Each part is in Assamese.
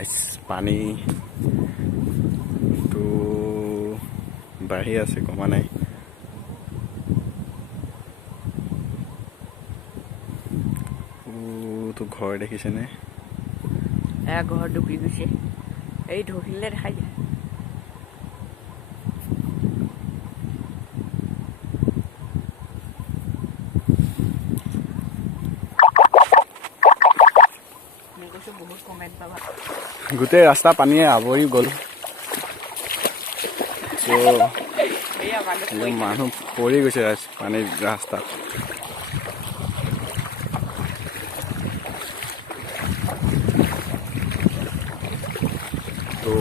গাইস পানী তো বাঢ়ি আছে, কমা নাই। তো ঘৰ দেখিছেনে? ঘৰ ডুবি গৈছে, এই ঢকিলে দেখাই যায়। বহুত কমেণ্ট পাবা। গোটেই ৰাস্তা পানীয়ে আৱৰি গ'ল। মানুহ পৰি গৈছে পানীৰ ৰাস্তাত। তো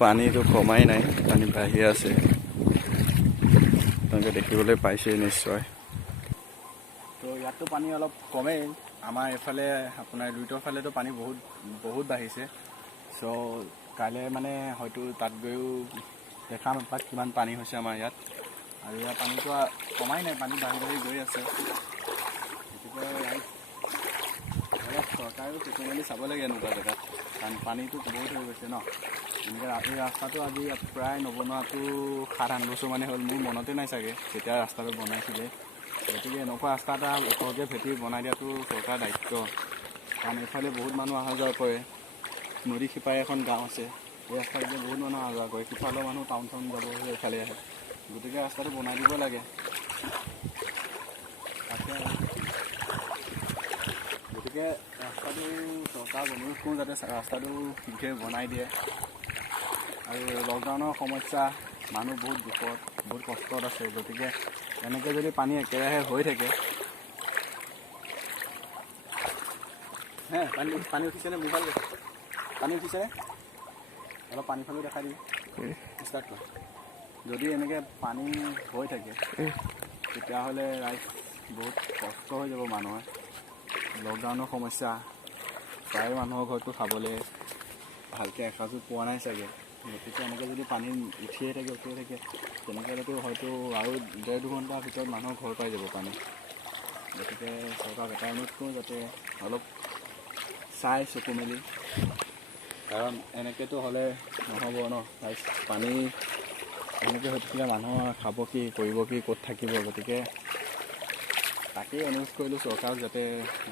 পানীটো কমাই নাই, পানী বাঢ়ি আছে, আপোনালোকে দেখিবলৈ পাইছে নিশ্চয়। তো ইয়াততো পানী অলপ কমেই, আমাৰ এইফালে আপোনাৰ দুইটাৰ ফালেতো পানী বহুত বাঢ়িছে। চ' কাইলৈ মানে হয়তো তাত গৈও দেখাম এপাক কিমান পানী হৈছে আমাৰ ইয়াত। আৰু ইয়াৰ পানীটো কমাই নাই, পানী বাঢ়ি গৈ আছে। গতিকে অলপ চৰকাৰেও চকু মেলি চাব লাগে এনেকুৱা জেগাত, কাৰণ পানীটো বহুত হৈ গৈছে ন। এনেকৈ এই ৰাস্তাটো আজি প্ৰায় নবনোৱাটো 7-8 বছৰ মানে হ'ল, মোৰ মনতে নাই চাগে যেতিয়া ৰাস্তাটো বনাইছিলে। গতিকে এনেকুৱা ৰাস্তা এটা ওচৰতে ভেটি বনাই দিয়াটো চৰকাৰৰ দায়িত্ব, কাৰণ এইফালে বহুত মানুহ অহা যোৱা কৰে। নদী সিপাৰে এখন গাঁও আছে, এই ৰাস্তাটোতে বহুত মানুহ অহা যোৱা কৰে। সিফালেও মানুহ টাউন যাব এইফালে আহে, গতিকে ৰাস্তাটো বনাই দিব লাগে। গতিকে ৰাস্তাটো চৰকাৰক অনুৰোধ কৰোঁ যাতে ৰাস্তাটো শীঘ্ৰে বনাই দিয়ে। আৰু লকডাউনৰ সমস্যা, মানুহ বহুত দুখত বহুত কষ্টত আছে। গতিকে এনেকৈ যদি পানী একেৰাহে হৈ থাকে, পানী উঠিছেনে? মোবাইল পানী উঠিছেনে? অলপ পানী ফালো দেখাই দিম, ষ্টাৰ্ট কৰা। যদি এনেকৈ পানী হৈ থাকে তেতিয়াহ'লে ৰাইজ বহুত কষ্ট হৈ যাব মানুহৰ। লকডাউনৰ সমস্যা, প্ৰায় মানুহৰ ঘৰতো খাবলৈ ভালকৈ এসাঁজো পোৱা নাই চাগে। গতিকে এনেকৈ যদি পানী উঠিয়ে থাকে তেনেকৈতো হয়তো আৰু 1.5-2 ঘণ্টাৰ ভিতৰত মানুহৰ ঘৰ পাই যাব পানী। গতিকে চৰকাৰক এটা অনুৰোধ কৰোঁ যাতে অলপ চাই চকু মেলি, কাৰণ এনেকৈতো হ'লে নহ'ব ন। পানী এনেকৈ হৈ থাকিলে মানুহৰ খাব কি, কৰিব কি, ক'ত থাকিব। গতিকে তাকেই অনুৰোধ কৰিলোঁ চৰকাৰক যাতে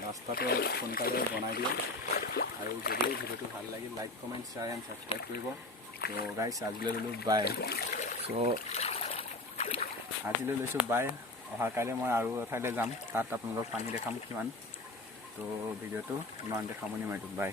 ৰাস্তাটো সোনকালে বনাই দিয়ে। আৰু যদি ভিডিঅ'টো ভাল লাগিল, like, comment, share and subscribe কৰিব। তো গাইছ আজিলৈ ল'লোঁ বাই। চ' আজিলৈ লৈছোঁ বাই। অহা কাইলৈ মই আৰু এঠাইলৈ যাম, তাত আপোনালোকক পানী দেখাম কিমান। তো ভিডিঅ'টো ইমানতে সামৰণি মাৰিলোঁ, বাই।